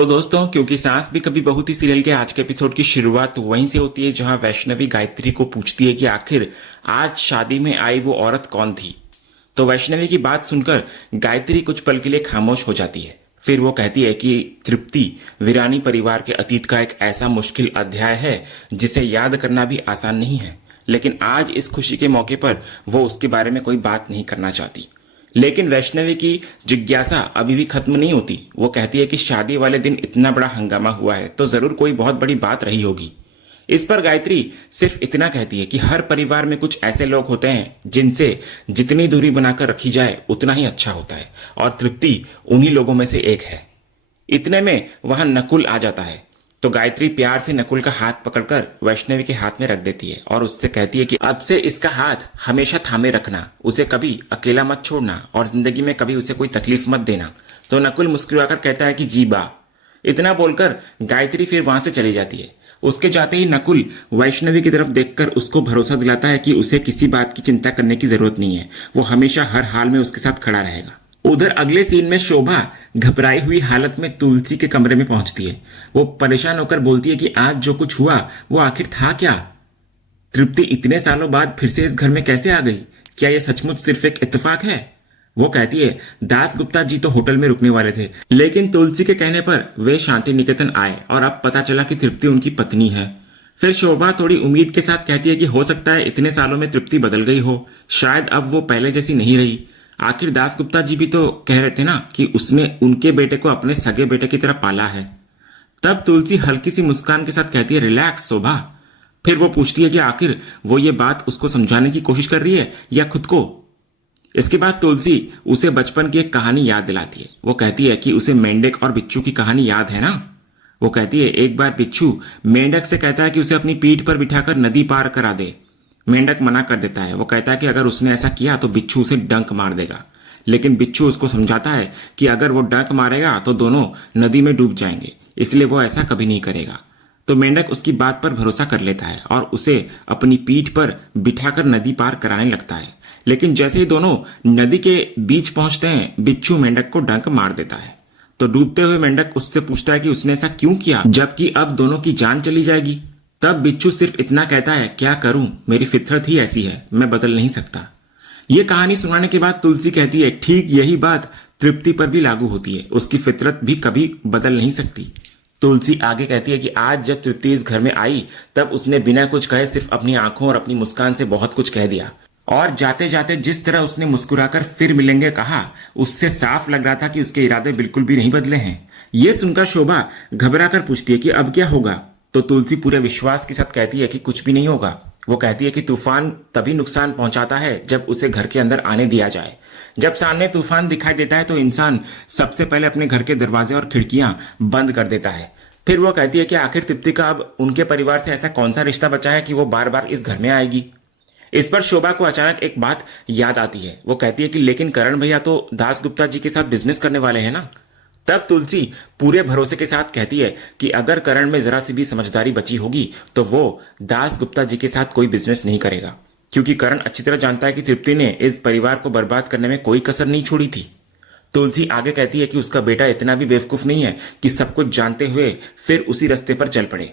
तो दोस्तों, क्योंकि सास भी कभी बहू थी सीरियल के आज के एपिसोड की शुरुआत वहीं से होती है जहां वैष्णवी गायत्री को पूछती है कि आखिर आज शादी में आई वो औरत कौन थी। तो वैष्णवी की बात सुनकर गायत्री कुछ पल के लिए खामोश हो जाती है। फिर वो कहती है कि तृप्ति वीरानी परिवार के अतीत का एक ऐसा मुश्किल अध्याय है जिसे याद करना भी आसान नहीं है, लेकिन आज इस खुशी के मौके पर वो उसके बारे में कोई बात नहीं करना चाहती। लेकिन वैष्णवी की जिज्ञासा अभी भी खत्म नहीं होती। वो कहती है कि शादी वाले दिन इतना बड़ा हंगामा हुआ है तो जरूर कोई बहुत बड़ी बात रही होगी। इस पर गायत्री सिर्फ इतना कहती है कि हर परिवार में कुछ ऐसे लोग होते हैं जिनसे जितनी दूरी बनाकर रखी जाए उतना ही अच्छा होता है, और तृप्ति उन्हीं लोगों में से एक है। इतने में वहां नकुल आ जाता है तो गायत्री प्यार से नकुल का हाथ पकड़कर वैष्णवी के हाथ में रख देती है और उससे कहती है कि अब से इसका हाथ हमेशा थामे रखना, उसे कभी अकेला मत छोड़ना और जिंदगी में कभी उसे कोई तकलीफ मत देना। तो नकुल मुस्कुराकर कहता है कि जी बा। इतना बोलकर गायत्री फिर वहां से चली जाती है। उसके जाते ही नकुल वैष्णवी की तरफ देखकर उसको भरोसा दिलाता है कि उसे किसी बात की चिंता करने की जरूरत नहीं है, वो हमेशा हर हाल में उसके साथ खड़ा रहेगा। उधर अगले सीन में शोभा घबराई हुई हालत में तुलसी के कमरे में पहुंचती है। वो परेशान होकर बोलती है कि आज जो कुछ हुआ वो आखिर था क्या? तृप्ति इतने सालों बाद फिर से इस घर में कैसे आ गई? क्या यह सचमुच सिर्फ एक इत्तेफाक है? वो कहती है दास गुप्ता जी तो होटल में रुकने वाले थे, लेकिन तुलसी के कहने पर वे शांति निकेतन आए और अब पता चला कि तृप्ति उनकी पत्नी है। फिर शोभा थोड़ी उम्मीद के साथ कहती है कि हो सकता है इतने सालों में तृप्ति बदल गई हो, शायद अब वो पहले जैसी नहीं रही। आखिर दास गुप्ता जी भी तो कह रहे थे ना कि उसने उनके बेटे को अपने सगे बेटे की तरह पाला है। तब तुलसी हल्की सी मुस्कान के साथ कहती है रिलैक्स शोभा। फिर वो पूछती है कि आखिर वो ये बात उसको समझाने की कोशिश कर रही है या खुद को। इसके बाद तुलसी उसे बचपन की एक कहानी याद दिलाती है। वो कहती है कि उसे मेंढक और बिच्छू की कहानी याद है ना। वो कहती है एक बार बिच्छू मेंढक से कहता है कि उसे अपनी पीठ पर बिठाकर नदी पार करा दे। मेंढक मना कर देता है। वो कहता है कि अगर उसने ऐसा किया तो बिच्छू उसे डंक मार देगा, लेकिन बिच्छू उसको समझाता है कि अगर वो डंक मारेगा तो दोनों नदी में डूब जाएंगे, इसलिए वो ऐसा कभी नहीं करेगा। तो मेंढक उसकी बात पर भरोसा कर लेता है और उसे अपनी पीठ पर बिठाकर नदी पार कराने लगता है। लेकिन जैसे ही दोनों नदी के बीच पहुंचते हैं, बिच्छू मेंढक को डंक मार देता है। तो डूबते हुए मेंढक उससे पूछता है कि उसने ऐसा क्यों किया जबकि अब दोनों की जान चली जाएगी। तब बिच्छू सिर्फ इतना कहता है क्या करूं, मेरी फितरत ही ऐसी है, मैं बदल नहीं सकता। ये कहानी सुनाने के बाद तुलसी कहती है ठीक यही बात तृप्ति पर भी लागू होती है, उसकी फितरत भी कभी बदल नहीं सकती। तुलसी आगे कहती है कि आज जब तृप्ति इस घर में आई तब उसने बिना कुछ कहे सिर्फ अपनी आंखों और अपनी मुस्कान से बहुत कुछ कह दिया, और जाते जाते जिस तरह उसने मुस्कुराकर फिर मिलेंगे कहा, उससे साफ लग रहा था कि उसके इरादे बिल्कुल भी नहीं बदले हैं। ये सुनकर शोभा घबरा कर पूछती है कि अब क्या होगा। तो तुलसी पूरे विश्वास के साथ कहती है कि कुछ भी नहीं होगा। वो कहती है कि तूफान तभी नुकसान पहुंचाता है जब उसे घर के अंदर आने दिया जाए। जब सामने तूफान दिखाई देता है तो इंसान सबसे पहले अपने घर के दरवाजे और खिड़कियां बंद कर देता है। फिर वो कहती है कि आखिर तृप्ति का अब उनके परिवार से ऐसा कौन सा रिश्ता बचा है कि वो बार बार इस घर में आएगी। इस पर शोभा को अचानक एक बात याद आती है। वो कहती है कि लेकिन करण भैया तो दास गुप्ता जी के साथ बिजनेस करने वाले हैं ना। तब तुलसी पूरे भरोसे के साथ कहती है कि अगर करण में जरा सी भी समझदारी बची होगी तो वो दास गुप्ता जी के साथ कोई बिजनेस नहीं करेगा, क्योंकि करण अच्छी तरह जानता है कि तृप्ति ने इस परिवार को बर्बाद करने में कोई कसर नहीं छोड़ी थी। तुलसी आगे कहती है कि उसका बेटा इतना भी बेवकूफ नहीं है कि सब कुछ जानते हुए फिर उसी रास्ते पर चल पड़े।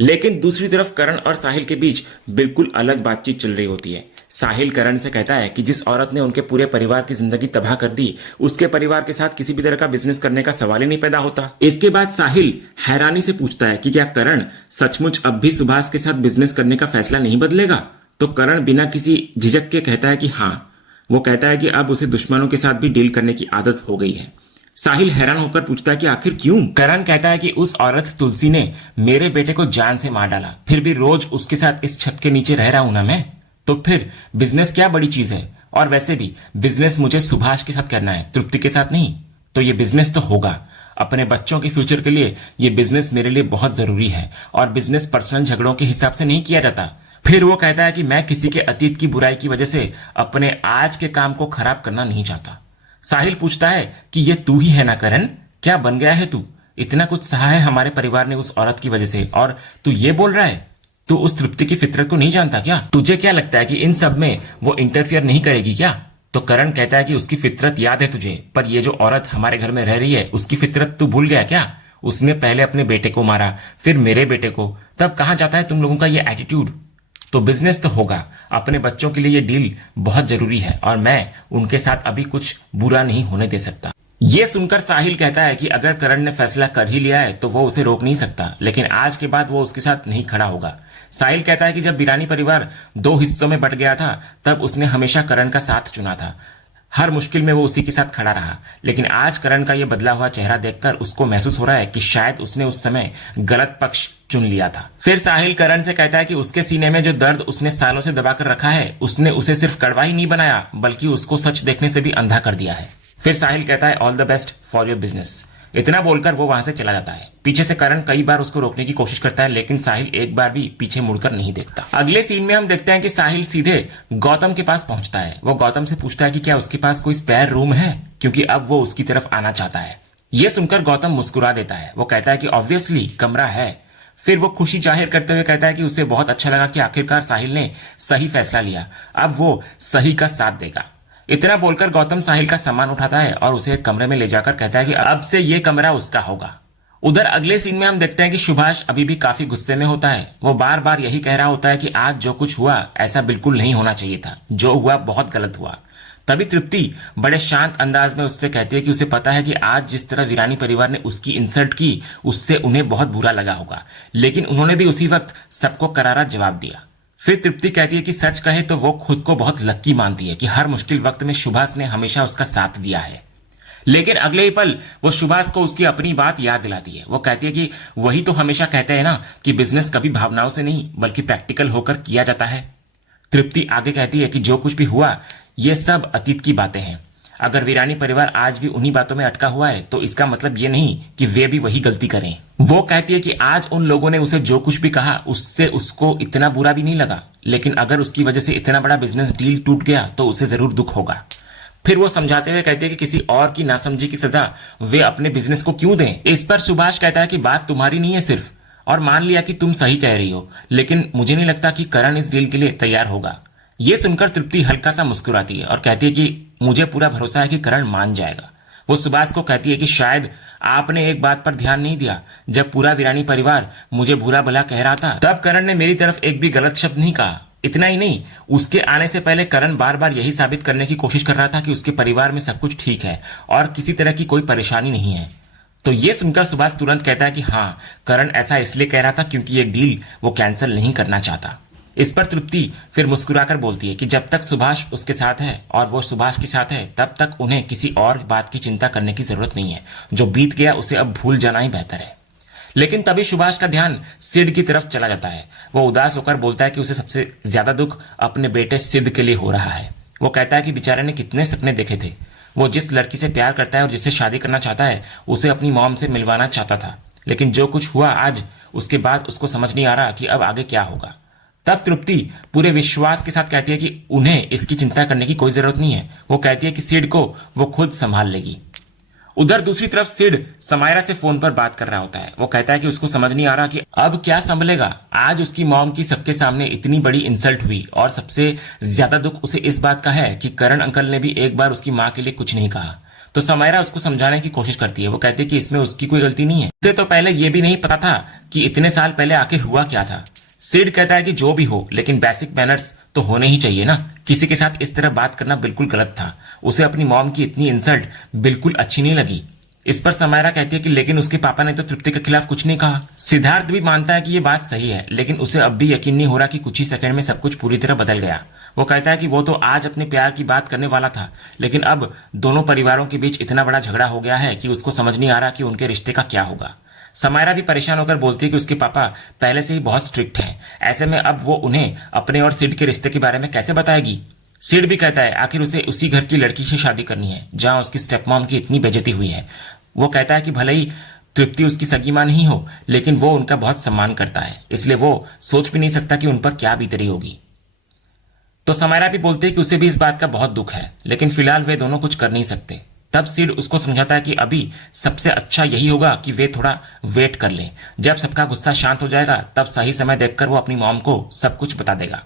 लेकिन दूसरी तरफ करण और साहिल के बीच बिल्कुल अलग बातचीत चल रही होती है। साहिल करण से कहता है कि जिस औरत ने उनके पूरे परिवार की जिंदगी तबाह कर दी, उसके परिवार के साथ किसी भी तरह का बिजनेस करने का सवाल ही नहीं पैदा होता। इसके बाद साहिल हैरानी से पूछता है कि क्या करण सचमुच अब भी सुभाष के साथ बिजनेस करने का फैसला नहीं बदलेगा। तो करण बिना किसी झिझक के कहता है कि हाँ। वो कहता है कि अब उसे दुश्मनों के साथ भी डील करने की आदत हो गई है। साहिल हैरान होकर पूछता है कि आखिर क्यों। करण कहता है कि उस औरत तुलसी ने मेरे बेटे को जान से मार डाला, फिर भी रोज उसके साथ इस छत के नीचे रह रहा हूं ना मैं, तो फिर बिजनेस क्या बड़ी चीज है। और वैसे भी बिजनेस मुझे सुभाष के साथ करना है, तृप्ति के साथ नहीं। तो ये बिजनेस तो होगा। अपने बच्चों के फ्यूचर के लिए ये बिजनेस मेरे लिए बहुत जरूरी है, और बिजनेस पर्सनल झगड़ों के हिसाब से नहीं किया जाता। फिर वो कहता है कि मैं किसी के अतीत की बुराई की वजह से अपने आज के काम को खराब करना नहीं चाहता। साहिल पूछता है कि ये तू ही है ना करण, क्या बन गया है तू? इतना कुछ सहा है हमारे परिवार ने उस औरत की वजह से, और तू ये बोल रहा है तू उस तृप्ति की फितरत को नहीं जानता क्या? तुझे क्या लगता है कि इन सब में वो इंटरफियर नहीं करेगी क्या? तो करण कहता है कि उसकी फितरत याद है तुझे, पर ये जो औरत हमारे घर में रह रही है उसकी फितरत तू भूल गया क्या? उसने पहले अपने बेटे को मारा, फिर मेरे बेटे को, तब कहां जाता है तुम लोगों का ये एटीट्यूड? तो बिजनेस तो होगा, अपने बच्चों के लिए ये डील बहुत जरूरी है और मैं उनके साथ अभी कुछ बुरा नहीं होने दे सकता। ये सुनकर साहिल कहता है कि अगर करण ने फैसला कर ही लिया है तो वो उसे रोक नहीं सकता, लेकिन आज के बाद वो उसके साथ नहीं खड़ा होगा। साहिल कहता है कि जब बिरानी परिवार दो हिस्सों में बंट गया था तब उसने हमेशा करण का साथ चुना था, हर मुश्किल में वो उसी के साथ खड़ा रहा, लेकिन आज करण का ये बदला हुआ चेहरा देखकर उसको महसूस हो रहा है कि शायद उसने उस समय गलत पक्ष चुन लिया था। फिर साहिल करण से कहता है कि उसके सीने में जो दर्द उसने सालों से दबाकर रखा है, उसने उसे सिर्फ कड़वा ही नहीं बनाया बल्कि उसको सच देखने से भी अंधा कर दिया है। फिर साहिल कहता है all the best for your business. इतना बोलकर वो वहां से चला जाता है। पीछे से करण कई बार उसको रोकने की कोशिश करता है, लेकिन साहिल एक बार भी पीछे मुड़कर नहीं देखता। अगले सीन में हम देखते हैं कि साहिल सीधे गौतम के पास पहुंचता है। वो गौतम से पूछता है कि क्या उसके पास कोई स्पेयर रूम है, क्योंकि अब वो उसकी तरफ आना चाहता है। ये सुनकर गौतम मुस्कुरा देता है। वो कहता है कि ऑब्वियसली कमरा है। फिर वो खुशी जाहिर करते हुए कहता है कि उसे बहुत अच्छा लगा कि आखिरकार साहिल ने सही फैसला लिया, अब वो सही का साथ देगा। इतना बोलकर गौतम साहिल का सामान उठाता है और उसे एक कमरे में ले जाकर कहता है कि अब से ये कमरा उसका होगा। उधर अगले सीन में हम देखते हैं कि सुभाष अभी भी काफी गुस्से में होता है। वो बार बार यही कह रहा होता है कि आज जो कुछ हुआ ऐसा बिल्कुल नहीं होना चाहिए था, जो हुआ बहुत गलत हुआ। तभी तृप्ति बड़े शांत अंदाज में उससे कहती है कि उसे पता है कि आज जिस तरह वीरानी परिवार ने उसकी इंसल्ट की, उससे उन्हें बहुत बुरा लगा होगा, लेकिन उन्होंने भी उसी वक्त सबको करारा जवाब दिया। फिर तृप्ति कहती है कि सच कहे तो वो खुद को बहुत लक्की मानती है कि हर मुश्किल वक्त में सुभाष ने हमेशा उसका साथ दिया है। लेकिन अगले ही पल वो सुभाष को उसकी अपनी बात याद दिलाती है। वो कहती है कि वही तो हमेशा कहते हैं ना कि बिजनेस कभी भावनाओं से नहीं बल्कि प्रैक्टिकल होकर किया जाता है। तृप्ति आगे कहती है कि जो कुछ भी हुआ ये सब अतीत की बातें हैं। अगर वीरानी परिवार आज भी उन्हीं बातों में अटका हुआ है तो इसका मतलब ये नहीं कि वे भी वही गलती करें। वो कहती है कि आज उन लोगों ने उसे जो कुछ भी कहा उससे उसको इतना बुरा भी नहीं लगा, लेकिन अगर उसकी वजह से इतना बड़ा बिजनेस डील टूट गया तो उसे जरूर दुख होगा। फिर वो समझाते हुए कहती है कि किसी और की नासमझी की सजा वे अपने बिजनेस को क्यों दें। इस पर सुभाष कहता है कि बात तुम्हारी नहीं है सिर्फ, और मान लिया कि तुम सही कह रही हो, लेकिन मुझे नहीं लगता कि करण इस डील के लिए तैयार होगा। ये सुनकर तृप्ति हल्का सा मुस्कुराती है और कहती है कि मुझे पूरा भरोसा है कि करण मान जाएगा। वो सुभाष को कहती है कि शायद आपने एक बात पर ध्यान नहीं दिया, जब पूरा वीरानी परिवार मुझे बुरा भला कह रहा था तब करण ने मेरी तरफ एक भी गलत शब्द नहीं कहा। इतना ही नहीं, उसके आने से पहले करण बार बार यही साबित करने की कोशिश कर रहा था कि उसके परिवार में सब कुछ ठीक है और किसी तरह की कोई परेशानी नहीं है। तो ये सुनकर सुभाष तुरंत कहता है कि हाँ, करण ऐसा इसलिए कह रहा था क्योंकि ये डील वो कैंसिल नहीं करना चाहता। इस पर तृप्ति फिर मुस्कुराकर बोलती है कि जब तक सुभाष उसके साथ है और वो सुभाष के साथ है तब तक उन्हें किसी और बात की चिंता करने की जरूरत नहीं है। जो बीत गया उसे अब भूल जाना ही बेहतर है। लेकिन तभी सुभाष का ध्यान सिड की तरफ चला जाता है। वो उदास होकर बोलता है कि उसे सबसे ज्यादा दुख अपने बेटे सिद के लिए हो रहा है। वो कहता है कि बेचारे ने कितने सपने देखे थे। वो जिस लड़की से प्यार करता है और जिससे शादी करना चाहता है उसे अपनी मॉम से मिलवाना चाहता था, लेकिन जो कुछ हुआ आज उसके बाद उसको समझ नहीं आ रहा कि अब आगे क्या होगा। तब तृप्ति पूरे विश्वास के साथ कहती है कि उन्हें इसकी चिंता करने की कोई जरूरत नहीं है। वो कहती है कि सिड को वो खुद संभाल लेगी। उधर दूसरी तरफ सिड समायरा से फोन पर बात कर रहा होता है। वो कहता है कि उसको समझ नहीं आ रहा कि अब क्या संभलेगा। आज उसकी मॉम की सबके सामने इतनी बड़ी इंसल्ट हुई और सबसे ज्यादा दुख उसे इस बात का है कि करण अंकल ने भी एक बार उसकी माँ के लिए कुछ नहीं कहा। तो समायरा उसको समझाने की कोशिश करती है। वो कहती है कि इसमें उसकी कोई गलती नहीं है, उसे तो पहले यह भी नहीं पता था कि इतने साल पहले आखिर हुआ क्या था। सिड कहता है कि जो भी हो, लेकिन बेसिक मैनर्स तो होने ही चाहिए ना। किसी के साथ इस तरह बात करना बिल्कुल गलत था। उसे अपनी मॉम की इतनी इंसल्ट बिल्कुल अच्छी नहीं लगी। इस पर समायरा कहती है कि लेकिन उसके पापा ने तो तृप्ति के खिलाफ कुछ नहीं कहा। सिद्धार्थ भी मानता है कि ये बात सही है, लेकिन उसे अब भी यकीन नहीं हो रहा कि कुछ ही सेकंड में सब कुछ पूरी तरह बदल गया। वो कहता है कि वो तो आज अपने प्यार की बात करने वाला था, लेकिन अब दोनों परिवारों के बीच इतना बड़ा झगड़ा हो गया है कि उसको समझ नहीं आ रहा कि उनके रिश्ते का क्या होगा। समायरा भी परेशान होकर बोलती है कि उसके पापा पहले से ही बहुत स्ट्रिक्ट हैं। ऐसे में अब वो उन्हें अपने और सिड के रिश्ते के बारे में कैसे बताएगी। सिड भी कहता है आखिर उसे उसी घर की लड़की से शादी करनी है जहां उसकी स्टेप मॉम की इतनी बेइज्जती हुई है। वो कहता है कि भले ही तृप्ति उसकी सगी मां नहीं हो, लेकिन वो उनका बहुत सम्मान करता है, इसलिए वो सोच भी नहीं सकता कि उन पर क्या बीत रही होगी। तो समायरा भी बोलती है कि उसे भी इस बात का बहुत दुख है, लेकिन फिलहाल वे दोनों कुछ कर नहीं सकते। तब सिड उसको समझाता है कि अभी सबसे अच्छा यही होगा कि वे थोड़ा वेट कर लें। जब सबका गुस्सा शांत हो जाएगा तब सही समय देखकर वो अपनी मॉम को सब कुछ बता देगा।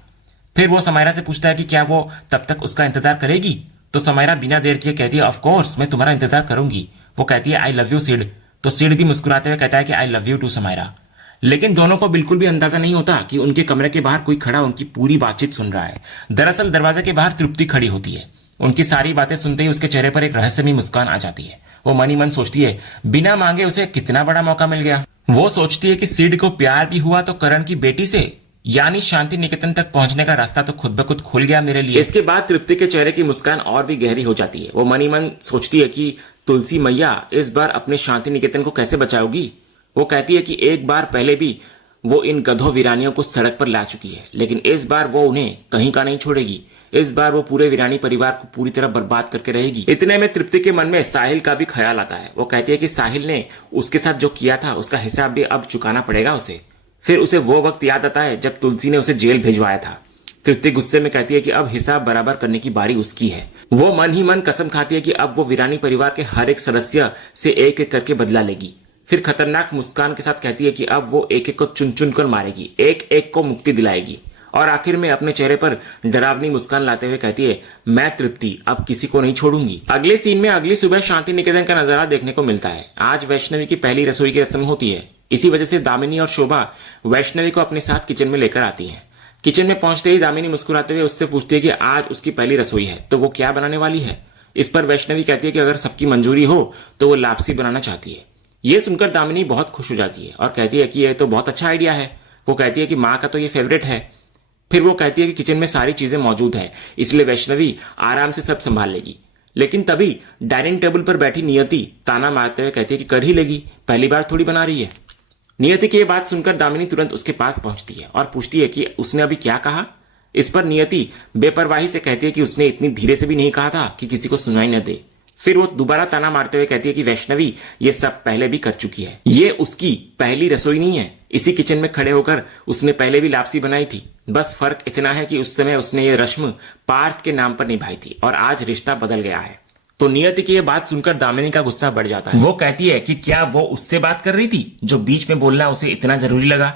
फिर वो समायरा से पूछता है कि क्या वो तब तक उसका इंतजार करेगी। तो समायरा बिना देर किए कहती है ऑफ कोर्स मैं तुम्हारा इंतजार करूंगी। वो कहती है आई लव यू सिड, तो सिड भी मुस्कुराते हुए कहता है कि I love you too Samaira. लेकिन दोनों को बिल्कुल भी अंदाजा नहीं होता कि उनके कमरे के बाहर कोई खड़ा उनकी पूरी बातचीत सुन रहा है। दरअसल दरवाजे के बाहर तृप्ति खड़ी होती है। उनकी सारी बातें सुनते ही उसके चेहरे पर एक रहस्यमयी मुस्कान आ जाती है। वो मन ही मन सोचती है बिना मांगे उसे कितना बड़ा मौका मिल गया। वो सोचती है कि सिड को प्यार भी हुआ तो करण की बेटी से, यानी शांति निकेतन तक पहुंचने का रास्ता तो खुद ब खुद खुल गया मेरे लिए। इसके बाद तृप्ति के चेहरे की मुस्कान और भी गहरी हो जाती है। वो मन ही मन सोचती है कि तुलसी मैया इस बार अपने शांति निकेतन को कैसे बचाओगी। वो कहती है कि एक बार पहले भी वो इन गधों वीरानियों को सड़क पर ला चुकी है, लेकिन इस बार वो उन्हें कहीं का नहीं छोड़ेगी। इस बार वो पूरे वीरानी परिवार को पूरी तरह बर्बाद करके रहेगी। इतने में तृप्ति के मन में साहिल का भी ख्याल आता है। वो कहती है कि साहिल ने उसके साथ जो किया था उसका हिसाब भी अब चुकाना पड़ेगा उसे। फिर उसे वो वक्त याद आता है जब तुलसी ने उसे जेल भिजवाया था। तृप्ति गुस्से में कहती है कि अब हिसाब बराबर करने की बारी उसकी है। वो मन ही मन कसम खाती है कि अब वो वीरानी परिवार के हर एक सदस्य से एक एक करके बदला लेगी। फिर खतरनाक मुस्कान के साथ कहती है कि अब वो एक एक को चुन चुन कर मारेगी, एक एक को मुक्ति दिलाएगी। और आखिर में अपने चेहरे पर डरावनी मुस्कान लाते हुए कहती है मैं तृप्ति अब किसी को नहीं छोड़ूंगी। अगले सीन में अगली सुबह शांति निकेतन का नजारा देखने को मिलता है। आज वैष्णवी की पहली रसोई की रस्म होती है। इसी वजह से दामिनी और शोभा वैष्णवी को अपने साथ किचन में लेकर आती हैं। किचन में पहुंचते ही दामिनी मुस्कुराते हुए उससे पूछती है कि आज उसकी पहली रसोई है तो वो क्या बनाने वाली है। इस पर वैष्णवी कहती है कि अगर सबकी मंजूरी हो तो वो लापसी बनाना चाहती है। ये सुनकर दामिनी बहुत खुश हो जाती है और कहती है कि यह तो बहुत अच्छा आइडिया है। वो कहती है कि माँ का तो ये फेवरेट है। फिर वो कहती है कि किचन में सारी चीजें मौजूद है, इसलिए वैष्णवी आराम से सब संभाल लेगी। लेकिन तभी डाइनिंग टेबल पर बैठी नियति ताना मारते हुए कहती है कि कर ही लेगी, पहली बार थोड़ी बना रही है। नियति की ये बात सुनकर दामिनी तुरंत उसके पास पहुंचती है और पूछती है कि उसने अभी क्या कहा। इस पर नियति बेपरवाही से कहती है कि उसने इतनी धीरे से भी नहीं कहा था कि किसी को सुनाई न दे। फिर वो दोबारा ताना मारते हुए कहती है कि वैष्णवी ये सब पहले भी कर चुकी है, ये उसकी पहली रसोई नहीं है। इसी किचन में खड़े होकर उसने पहले भी लापसी बनाई थी। बस फर्क इतना है कि उस समय उसने ये रस्म पार्थ के नाम पर निभाई थी और आज रिश्ता बदल गया है। तो नियति की ये बात सुनकर दामिनी का गुस्सा बढ़ जाता है। वो कहती है कि क्या वो उससे बात कर रही थी जो बीच में बोलना उसे इतना जरूरी लगा।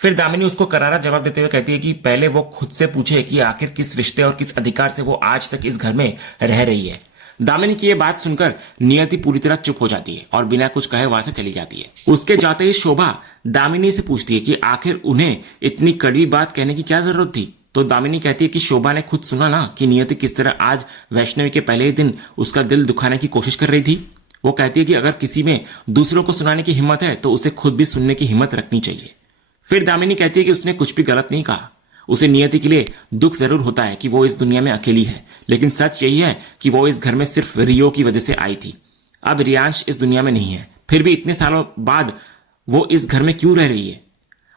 फिर दामिनी उसको करारा जवाब देते हुए कहती है कि पहले वो खुद से पूछे कि आखिर किस रिश्ते और किस अधिकार से वो आज तक इस घर में रह रही है। दामिनी की ये बात सुनकर नियति पूरी तरह चुप हो जाती है और बिना कुछ कहे वहां से चली जाती है। उसके जाते ही शोभा दामिनी से पूछती है कि आखिर उन्हें इतनी कड़वी बात कहने की क्या जरूरत थी। तो दामिनी कहती है कि शोभा ने खुद सुना ना कि नियति किस तरह आज वैष्णवी के पहले ही दिन उसका दिल दुखाने की कोशिश कर रही थी। वो कहती है कि अगर किसी में दूसरों को सुनाने की हिम्मत है तो उसे खुद भी सुनने की हिम्मत रखनी चाहिए। फिर दामिनी कहती है कि उसने कुछ भी गलत नहीं कहा। उसे नियति के लिए दुख जरूर होता है कि वो इस दुनिया में अकेली है, लेकिन सच यही है कि वो इस घर में सिर्फ रियो की वजह से आई थी। अब रियांश इस दुनिया में नहीं है, फिर भी इतने सालों बाद वो इस घर में क्यों रह रही है,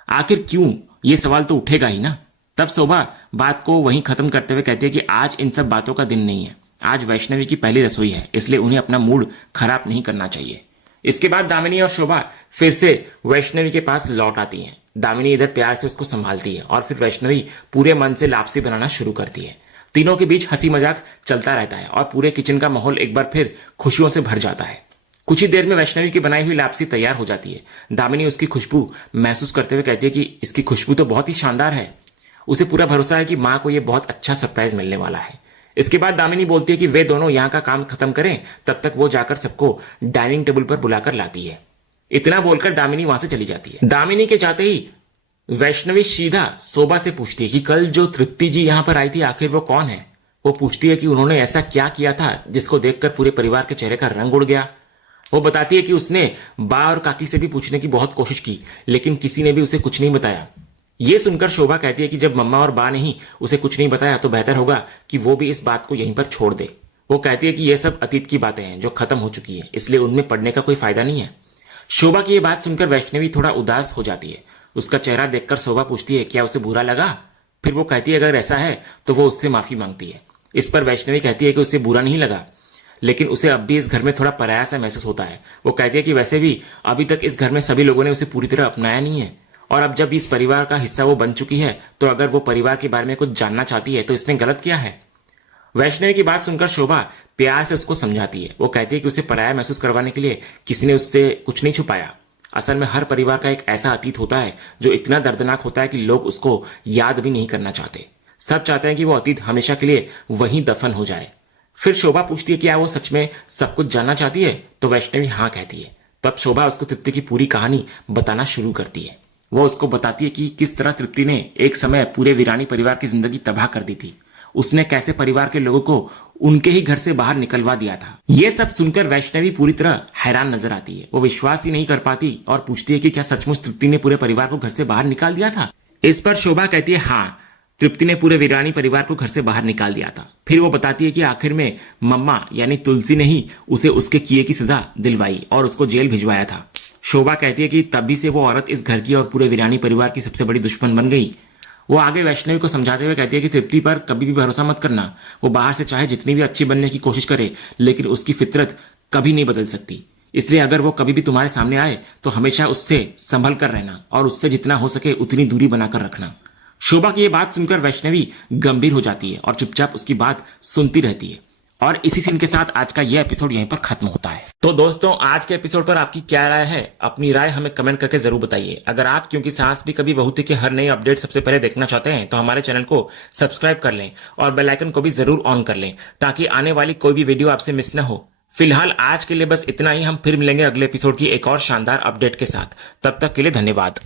आखिर क्यों, ये सवाल तो उठेगा ही ना। तब शोभा बात को वहीं खत्म करते हुए कहती है कि आज इन सब बातों का दिन नहीं है, आज वैष्णवी की पहली रसोई है, इसलिए उन्हें अपना मूड खराब नहीं करना चाहिए। इसके बाद दामिनी और शोभा फिर से वैष्णवी के पास लौट आती हैं। दामिनी इधर प्यार से उसको संभालती है और फिर वैष्णवी पूरे मन से लापसी बनाना शुरू करती है। तीनों के बीच हंसी मजाक चलता रहता है और पूरे किचन का माहौल एक बार फिर खुशियों से भर जाता है। कुछ ही देर में वैष्णवी की बनाई हुई लापसी तैयार हो जाती है। दामिनी उसकी खुशबू महसूस करते हुए कहती है कि इसकी खुशबू तो बहुत ही शानदार है। उसे पूरा भरोसा है कि माँ को यह बहुत अच्छा सरप्राइज मिलने वाला है। इसके बाद दामिनी बोलती है कि वे दोनों यहाँ का काम खत्म करें, तब तक वो जाकर सबको डाइनिंग टेबल पर बुलाकर लाती है। इतना बोलकर दामिनी वहां से चली जाती है। दामिनी के जाते ही वैष्णवी सीधा शोभा से पूछती है कि कल जो तृप्ति जी यहाँ पर आई थी आखिर वो कौन है। वो पूछती है कि उन्होंने ऐसा क्या किया था जिसको देखकर पूरे परिवार के चेहरे का रंग उड़ गया। वो बताती है कि उसने बा और काकी से भी पूछने की बहुत कोशिश की, लेकिन किसी ने भी उसे कुछ नहीं बताया। ये सुनकर शोभा कहती है कि जब मम्मा और बा ने ही उसे कुछ नहीं बताया तो बेहतर होगा कि वो भी इस बात को यहीं पर छोड़ दे। वो कहती है कि ये सब अतीत की बातें हैं जो खत्म हो चुकी है, इसलिए उनमें पढ़ने का कोई फायदा नहीं है। शोभा की ये बात सुनकर वैष्णवी थोड़ा उदास हो जाती है। उसका चेहरा देखकर शोभा पूछती है क्या उसे बुरा लगा। फिर वो कहती है अगर ऐसा है तो वो उससे माफी मांगती है। इस पर वैष्णवी कहती है कि उसे बुरा नहीं लगा, लेकिन उसे अब भी इस घर में थोड़ा पराया सा महसूस होता है। वो कहती है कि वैसे भी अभी तक इस घर में सभी लोगों ने उसे पूरी तरह अपनाया नहीं है, और अब जब इस परिवार का हिस्सा वो बन चुकी है तो अगर वो परिवार के बारे में कुछ जानना चाहती है तो इसमें गलत क्या है। वैष्णवी की बात सुनकर शोभा प्यार से उसको समझाती है। वो कहती है कि उसे पराया महसूस करवाने के लिए किसी ने उससे कुछ नहीं छुपाया। असल में हर परिवार का एक ऐसा अतीत होता है जो इतना दर्दनाक होता है कि लोग उसको याद भी नहीं करना चाहते। सब चाहते हैं कि वो अतीत हमेशा के लिए वहीं दफन हो जाए। फिर शोभा पूछती है कि क्या वो सच में सब कुछ जानना चाहती है, तो वैष्णवी हाँ कहती है। तब शोभा उसको तृप्ति की पूरी कहानी बताना शुरू करती है। वो उसको बताती है कि किस तरह तृप्ति ने एक समय पूरे वीरानी परिवार की जिंदगी तबाह कर दी थी। उसने कैसे परिवार के लोगों को उनके ही घर से बाहर निकलवा दिया था। ये सब सुनकर वैष्णवी पूरी तरह हैरान नजर आती है। वो विश्वास ही नहीं कर पाती और पूछती है कि क्या सचमुच तृप्ति ने पूरे परिवार को घर से बाहर निकाल दिया था। इस पर शोभा कहती है हाँ, तृप्ति ने पूरे वीरानी परिवार को घर से बाहर निकाल दिया था। फिर वो बताती है कि आखिर में मम्मा यानी तुलसी ने ही उसे उसके किए की सजा दिलवाई और उसको जेल भिजवाया था। शोभा कहती है कि तभी से वो औरत इस घर की और पूरे वीरानी परिवार की सबसे बड़ी दुश्मन बन गई। वो आगे वैष्णवी को समझाते हुए कहती है कि तृप्ति पर कभी भी भरोसा मत करना। वो बाहर से चाहे जितनी भी अच्छी बनने की कोशिश करे, लेकिन उसकी फितरत कभी नहीं बदल सकती। इसलिए अगर वो कभी भी तुम्हारे सामने आए तो हमेशा उससे संभल कर रहना और उससे जितना हो सके उतनी दूरी बनाकर रखना। शोभा की ये बात सुनकर वैष्णवी गंभीर हो जाती है और चुपचाप उसकी बात सुनती रहती है। और इसी सीन के साथ आज का यह एपिसोड यहीं पर खत्म होता है। तो दोस्तों, आज के एपिसोड पर आपकी क्या राय है? अपनी राय हमें कमेंट करके जरूर बताइए। अगर आप क्योंकि सास भी कभी बहू थी के हर नई अपडेट सबसे पहले देखना चाहते हैं तो हमारे चैनल को सब्सक्राइब कर लें और बेल आइकन को भी जरूर ऑन कर लें ताकि आने वाली कोई भी वीडियो आपसे मिस न हो। फिलहाल आज के लिए बस इतना ही। हम फिर मिलेंगे अगले एपिसोड की एक और शानदार अपडेट के साथ। तब तक के लिए धन्यवाद।